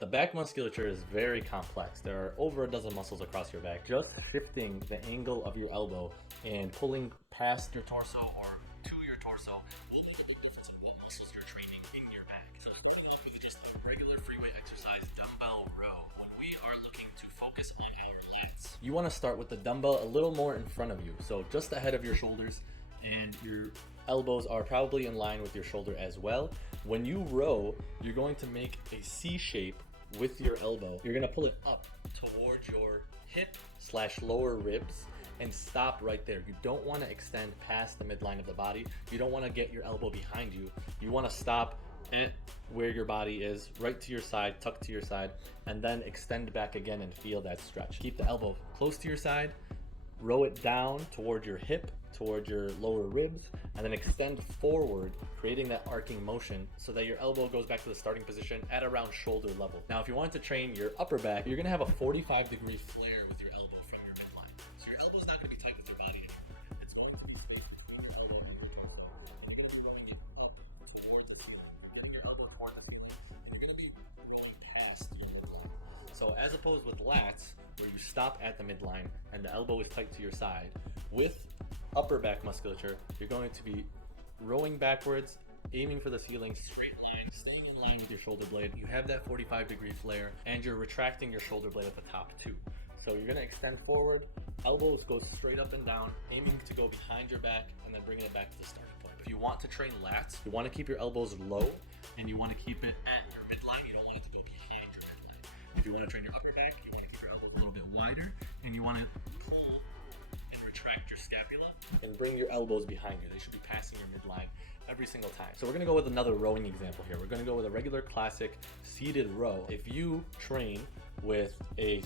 The back musculature is very complex. There are over a dozen muscles across your back. Just shifting the angle of your elbow and pulling past your torso or to your torso will make a big difference in what muscles you're training in your back. So starting off with just a regular free weight exercise, dumbbell row, when we are looking to focus on our lats, you want to start with the dumbbell a little more in front of you. So just ahead of your shoulders, and your elbows are probably in line with your shoulder as well. When you row, you're going to make a C shape with your elbow. You're gonna pull it up towards your hip slash lower ribs and stop right there. You don't wanna extend past the midline of the body. You don't wanna get your elbow behind you. You wanna stop at where your body is, right to your side, tucked to your side, and then extend back again and feel that stretch. Keep the elbow close to your side, row it down toward your hip, toward your lower ribs, and then extend forward, creating that arcing motion so that your elbow goes back to the starting position at around shoulder level. Now, if you want to train your upper back, you're gonna have a 45-degree flare with your elbow from your midline. So your elbow's not gonna be tight with your body anymore. It's going to be placed in your elbow. You're gonna be rolling it up towards the ceiling. Then your elbow toward the ceiling. You're gonna be going past your midline. So as opposed with lats, where you stop at the midline and the elbow is tight to your side, with upper back musculature, you're going to be rowing backwards, aiming for the ceiling, straight line, staying in line with your shoulder blade. You have that 45-degree flare, and you're retracting your shoulder blade at the top too. So you're gonna extend forward, elbows go straight up and down, aiming to go behind your back, and then bringing it back to the starting point. If you want to train lats, you wanna keep your elbows low, and you wanna keep it at your midline. You don't want it to go behind your midline. If you wanna train your upper back, you wanna keep your elbows a little bit wider, and you wanna pull and retract your scapula and bring your elbows behind you. They should be passing your midline every single time. So we're gonna go with another rowing example here. We're gonna go with a regular classic seated row. If you train with a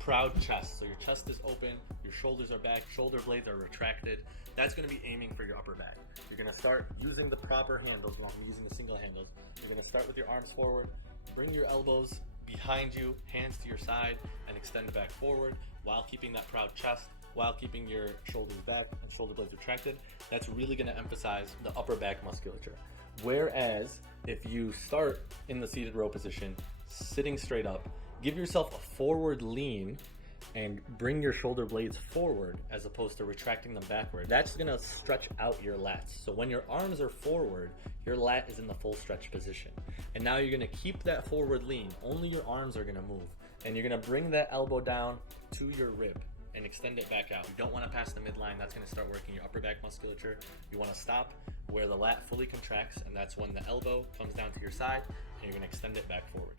proud chest, so your chest is open, your shoulders are back, shoulder blades are retracted, that's gonna be aiming for your upper back. You're gonna start using the proper handles while I'm using the single handles. You're gonna start with your arms forward, bring your elbows behind you, hands to your side, and extend back forward while keeping that proud chest, while keeping your shoulders back and shoulder blades retracted. That's really gonna emphasize the upper back musculature. Whereas if you start in the seated row position, sitting straight up, give yourself a forward lean and bring your shoulder blades forward as opposed to retracting them backward. That's gonna stretch out your lats. So when your arms are forward, your lat is in the full stretch position. And now you're gonna keep that forward lean, only your arms are gonna move. And you're gonna bring that elbow down to your rib and extend it back out. You don't wanna pass the midline, that's gonna start working your upper back musculature. You wanna stop where the lat fully contracts, and that's when the elbow comes down to your side, and you're gonna extend it back forward.